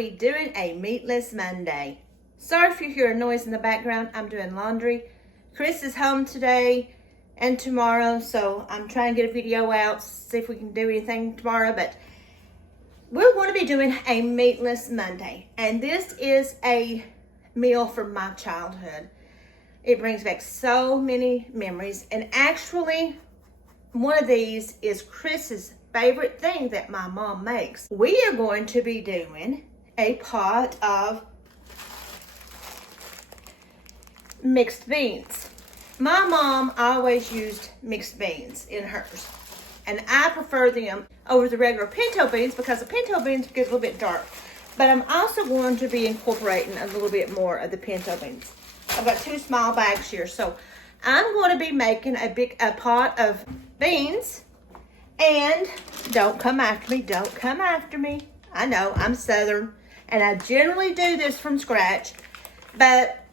be doing a meatless Monday. Sorry if you hear a noise in the background. I'm doing laundry. Chris is home today and tomorrow, so I'm trying to get a video out, see if we can do anything tomorrow, but we're going to be doing a meatless Monday. And this is a meal from my childhood. It brings back so many memories. And actually, one of these is Chris's favorite thing that my mom makes. We are going to be doing a pot of mixed beans. My mom always used mixed beans in hers, and I prefer them over the regular pinto beans because the pinto beans get a little bit dark. But I'm also going to be incorporating a little bit more of the pinto beans. I've got 2 small bags here, so I'm going to be making a pot of beans. And don't come after me, don't come after me. I know, I'm Southern, and I generally do this from scratch, but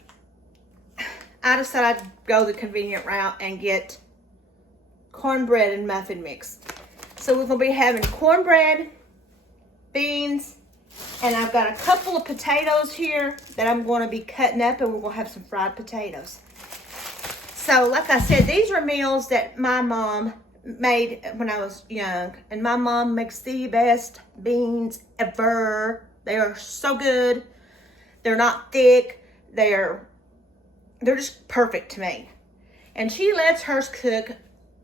I decided I'd go the convenient route and get cornbread and muffin mix. So we're going to be having cornbread, beans, and I've got a couple of potatoes here that I'm going to be cutting up, and we're going to have some fried potatoes. So like I said, these are meals that my mom made when I was young, and my mom makes the best beans ever. They are so good. They're not thick. They're just perfect to me. And she lets hers cook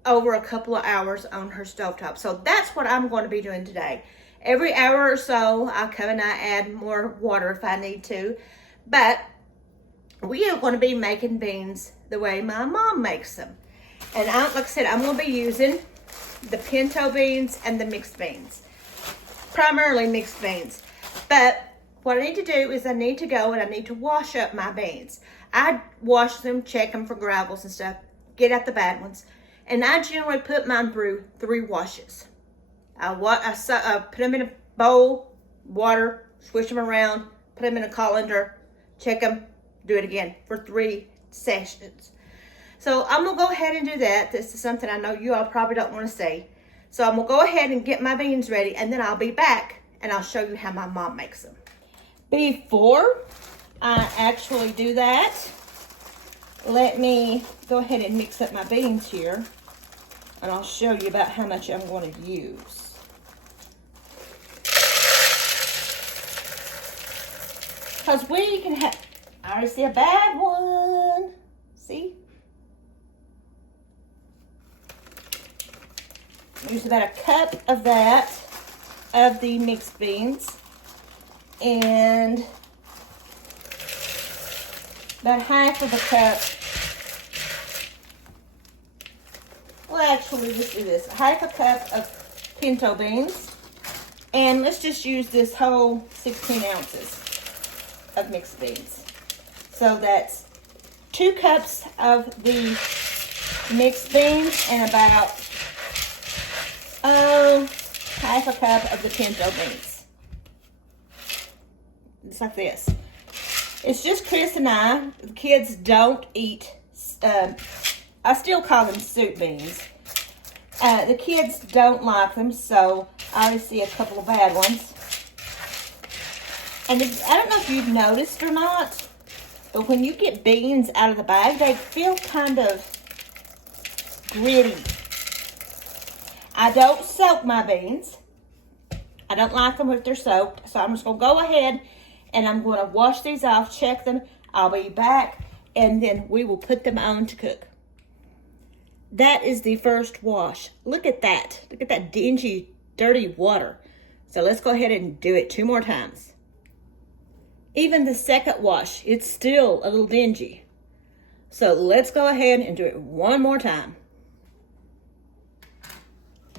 over a couple of hours on her stovetop. So that's what I'm going to be doing today. Every hour or so, I'll come and I add more water if I need to. But we are going to be making beans the way my mom makes them. And like I said, I'm going to be using the pinto beans and the mixed beans. Primarily mixed beans. But what I need to do is I need to go and I need to wash up my beans. I wash them, check them for gravels and stuff, get out the bad ones. And I generally put mine through 3 washes. I put them in a bowl, water, swish them around, put them in a colander, check them, do it again for 3 sessions. So I'm going to go ahead and do that. This is something I know you all probably don't want to see. So I'm going to go ahead and get my beans ready, and then I'll be back and I'll show you how my mom makes them. Before I actually do that, let me go ahead and mix up my beans here, and I'll show you about how much I'm going to use. Because we can have, I already see a bad one. See? Use about a cup of that, of the mixed beans, and about half of a cup. Well, actually, let's do this. Half a cup of pinto beans, and let's just use this whole 16 ounces of mixed beans. So that's 2 cups of the mixed beans and about half a cup of the pinto beans. It's like this. It's just Chris and I. The kids don't eat, I still call them soup beans. The kids don't like them, so I always see a couple of bad ones. And I don't know if you've noticed or not, but when you get beans out of the bag, they feel kind of gritty. I don't soak my beans. I don't like them if they're soaked, so I'm just going to go ahead and I'm going to wash these off, check them. I'll be back, and then we will put them on to cook. That is the first wash. Look at that. Look at that dingy, dirty water. So let's go ahead and do it 2 more times. Even the second wash, it's still a little dingy. So let's go ahead and do it 1 more time.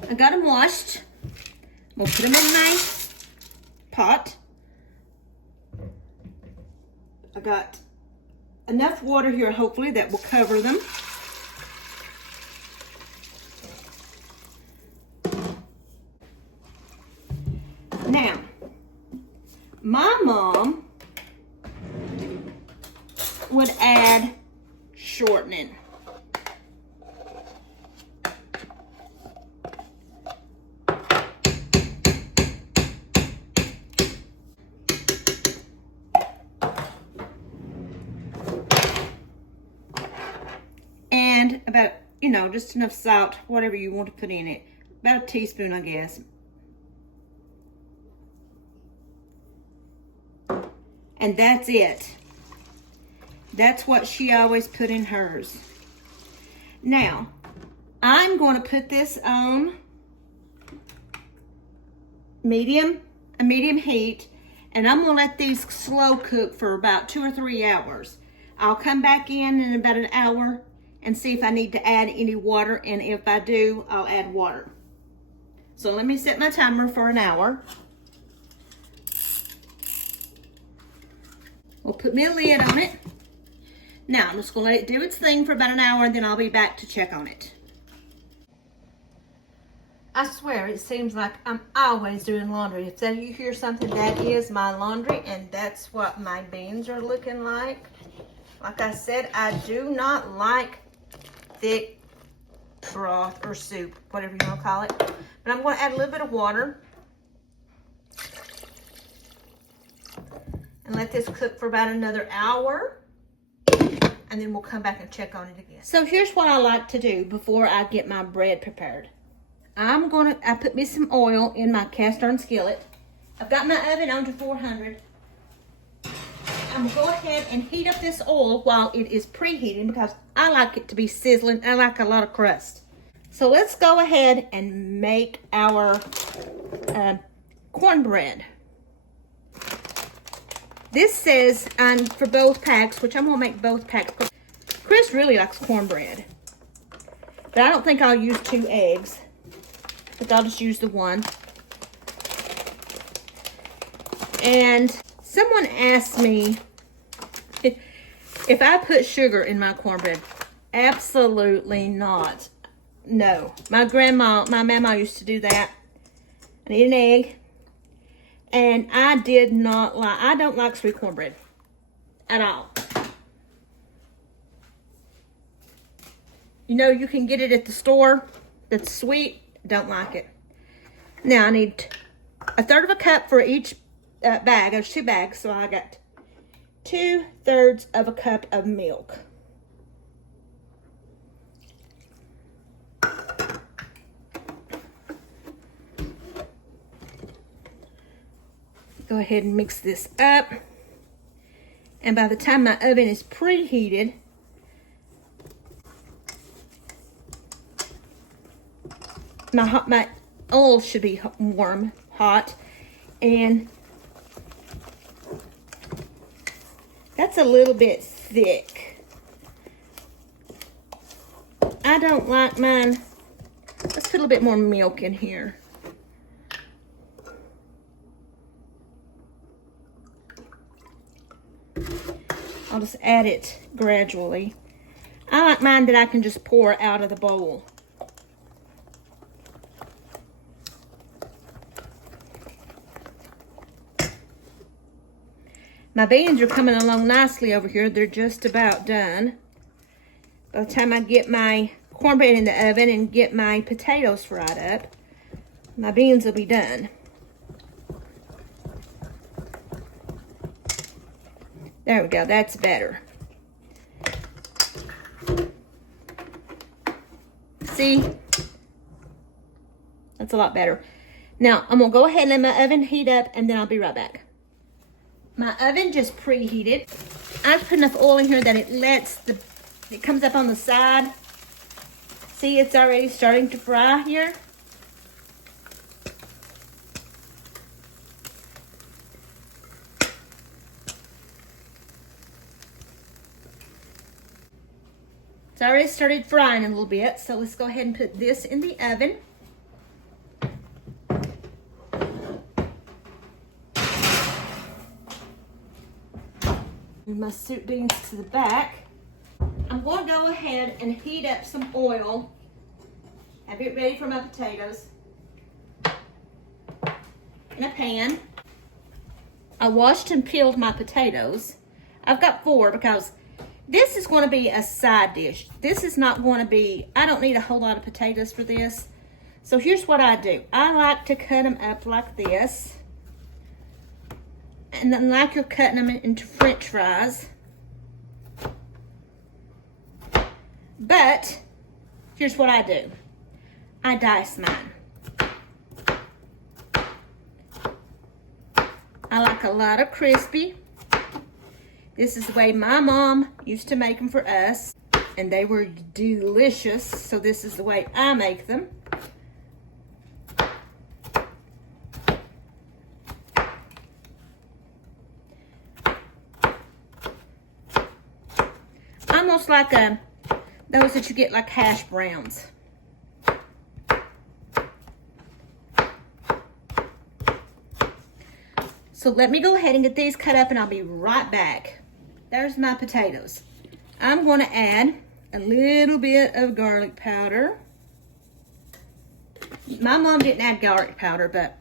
I got them washed. I'm going to put them in my pot. I got enough water here, hopefully, that will cover them. Now, my mom would add shortening. about, you know, just enough salt, whatever you want to put in it. About a teaspoon, I guess. And that's it. That's what she always put in hers. Now, I'm going to put this on a medium heat, and I'm going to let these slow cook for about 2 or 3 hours. I'll come back in about an hour and see if I need to add any water, and if I do, I'll add water. So let me set my timer for an hour. We'll put me a lid on it. Now, I'm just going to let it do its thing for about an hour, and then I'll be back to check on it. I swear, it seems like I'm always doing laundry. If you hear something, that is my laundry, and that's what my beans are looking like. Like I said, I do not like thick broth or soup, whatever you want to call it. But I'm going to add a little bit of water. And let this cook for about another hour. And then we'll come back and check on it again. So here's what I like to do before I get my bread prepared. I put me some oil in my cast iron skillet. I've got my oven on to 400. I'm gonna go ahead and heat up this oil while it is preheating because I like it to be sizzling. I like a lot of crust. So let's go ahead and make our cornbread. This says for both packs, which I'm gonna make both packs. Chris really likes cornbread, but I don't think I'll use 2 eggs. I think I'll just use the one. And someone asked me if I put sugar in my cornbread. Absolutely not. No. My mama used to do that. I need an egg. And I don't like sweet cornbread at all. You know, you can get it at the store that's sweet. Don't like it. Now I need 1/3 cup for each bag. There's 2 bags, so I got 2/3 cup of milk. Go ahead and mix this up. And by the time my oven is preheated, my oil should be warm, hot, and that's a little bit thick. I don't like mine. Let's put a little bit more milk in here. I'll just add it gradually. I like mine that I can just pour out of the bowl. My beans are coming along nicely over here. They're just about done. By the time I get my cornbread in the oven and get my potatoes fried up, my beans will be done. There we go, that's better. See? That's a lot better. Now, I'm gonna go ahead and let my oven heat up, and then I'll be right back. My oven just preheated. I've put enough oil in here that it comes up on the side. See, it's already starting to fry here. It's already started frying a little bit, so let's go ahead and put this in the oven. Move my soup beans to the back. I'm going to go ahead and heat up some oil. Have it ready for my potatoes. In a pan. I washed and peeled my potatoes. I've got 4 because this is going to be a side dish. This is not going to be, I don't need a whole lot of potatoes for this. So here's what I do. I like to cut them up like this. And then like you're cutting them into French fries. But here's what I do. I dice mine. I like a lot of crispy. This is the way my mom used to make them for us, and they were delicious, so this is the way I make them. Almost like those that you get like hash browns. So let me go ahead and get these cut up and I'll be right back. There's my potatoes. I'm going to add a little bit of garlic powder. My mom didn't add garlic powder, but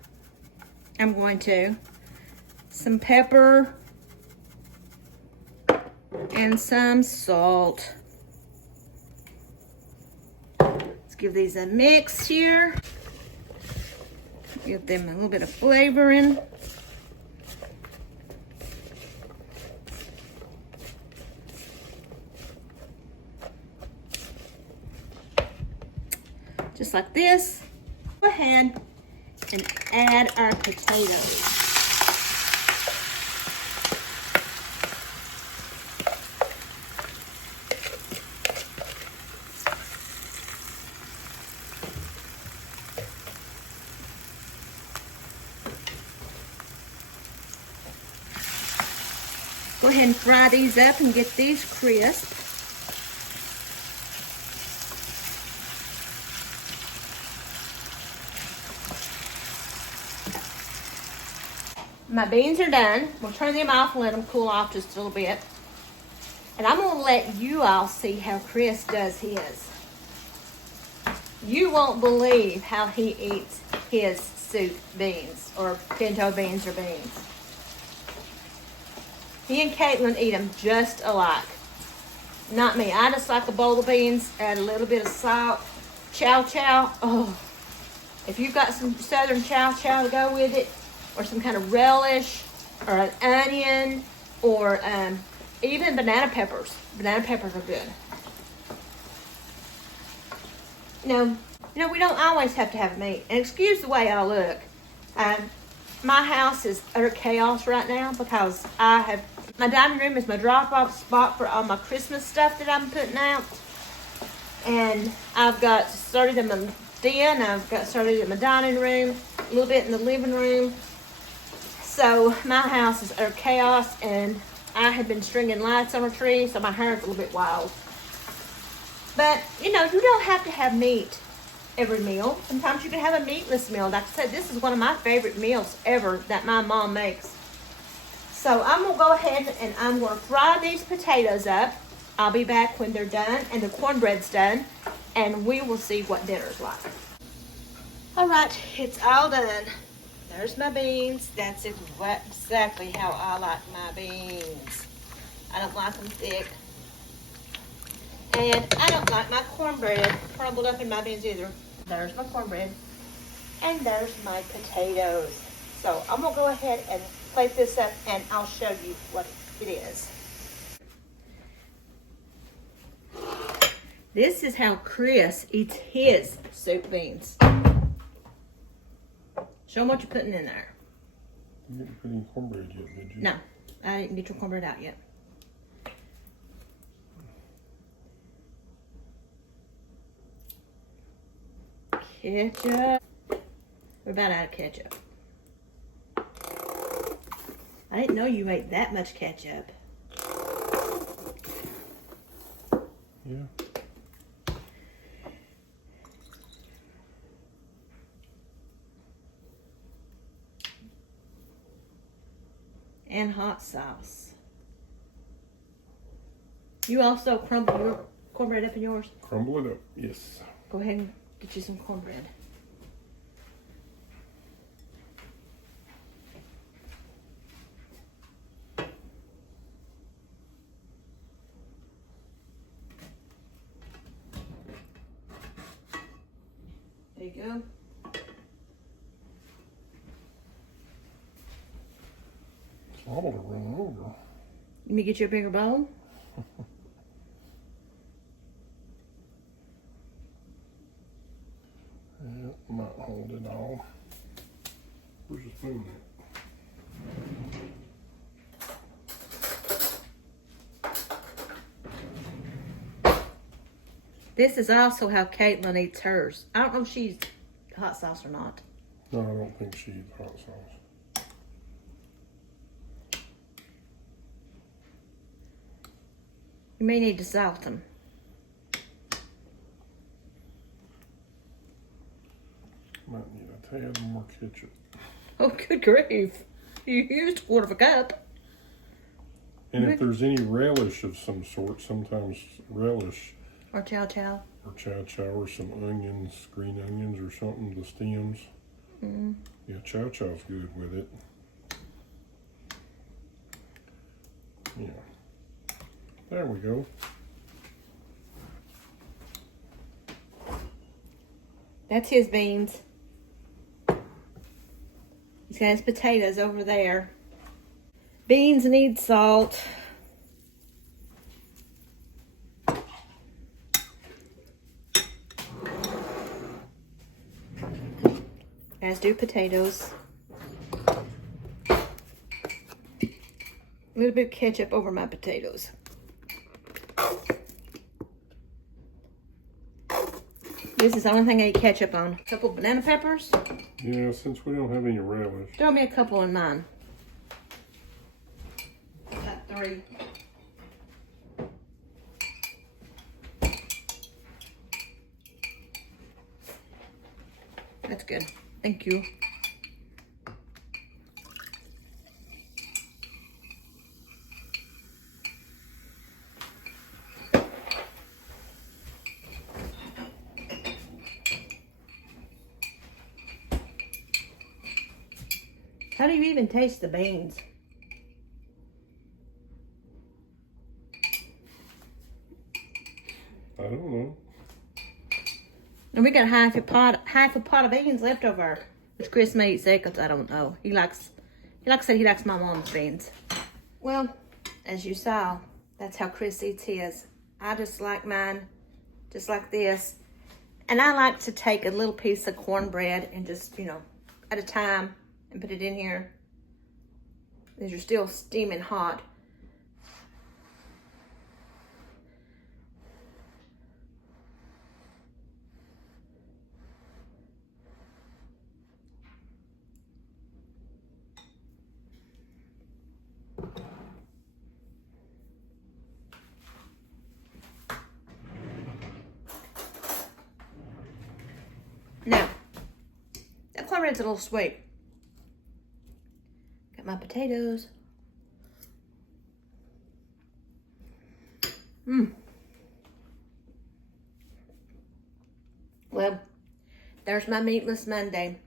I'm going to. Some pepper and some salt. Let's give these a mix here. Give them a little bit of flavoring. Just like this. Go ahead and add our potatoes. Go ahead and fry these up and get these crisp. My beans are done. We'll turn them off and let them cool off just a little bit. And I'm gonna let you all see how Chris does his. You won't believe how he eats his soup beans or pinto beans or beans. He and Caitlin eat them just alike. Not me. I just like a bowl of beans, add a little bit of salt, chow chow. Oh, if you've got some southern chow chow to go with it, or some kind of relish, or an onion, or even banana peppers. Banana peppers are good. You know, we don't always have to have meat. And excuse the way I look. My house is utter chaos right now because my dining room is my drop-off spot for all my Christmas stuff that I'm putting out. And I've got started in my den, I've got started in my dining room, a little bit in the living room. So my house is utter chaos, and I have been stringing lights on a tree, so my hair is a little bit wild. But, you know, you don't have to have meat every meal. Sometimes you can have a meatless meal. Like I said, this is one of my favorite meals ever that my mom makes. So I'm going to go ahead and I'm going to fry these potatoes up. I'll be back when they're done and the cornbread's done, and we will see what dinner's like. All right, it's all done. There's my beans. That's exactly how I like my beans. I don't like them thick. And I don't like my cornbread crumbled up in my beans either. There's my cornbread. And there's my potatoes. So I'm going to go ahead and plate this up and I'll show you what it is. This is how Chris eats his soup beans. Show them what you're putting in there. You didn't put any cornbread yet, did you? No, I didn't get your cornbread out yet. Ketchup. We're about out of ketchup. I didn't know you ate that much ketchup. Yeah. And hot sauce. You also crumble your cornbread up in yours? Crumble it up, yes. Go ahead and get you some cornbread. There you go. It's liable to run over. Let me get you a bigger bowl. spoon there. This is also how Caitlin eats hers. I don't know if she eats hot sauce or not. No, I don't think she eats hot sauce. You may need to salt them. Might need a tad more ketchup. Oh, good grief. You used a quarter of a cup. And if there's any relish of some sort, sometimes relish Or chow chow. or chow chow or some onions, green onions or something, the stems. Mm. Yeah, chow chow's good with it. Yeah. There we go. That's his beans. He's got his potatoes over there. Beans need salt. As do potatoes. A little bit of ketchup over my potatoes. This is the only thing I eat ketchup on. A couple banana peppers. Yeah, since we don't have any relish. Throw me a couple in mine. About 3. That's good. Thank you. How do you even taste the beans? I don't know. And we got half a pot of beans left over. Which Chris may eat seconds, I don't know. He likes my mom's beans. Well, as you saw, that's how Chris eats his. I just like mine, just like this. And I like to take a little piece of cornbread and just, at a time and put it in here. These are still steaming hot. Now, that cornbread's a little sweet. Got my potatoes. Well, there's my meatless Monday.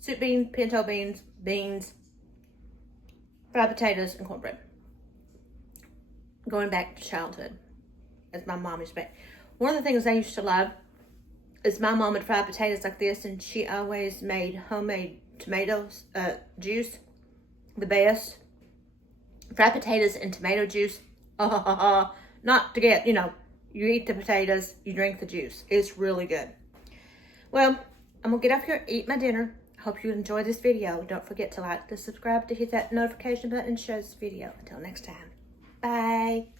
Soup beans, pinto beans, fried potatoes, and cornbread. Going back to childhood, as my mom used to make. One of the things I used to love is my mom would fry potatoes like this, and she always made homemade tomatoes juice, the best. Fried potatoes and tomato juice. Not to get, you eat the potatoes, you drink the juice. It's really good. Well, I'm gonna get up here, eat my dinner. I hope you enjoyed this video. Don't forget to like, to subscribe, to hit that notification button and share this video. Until next time, bye.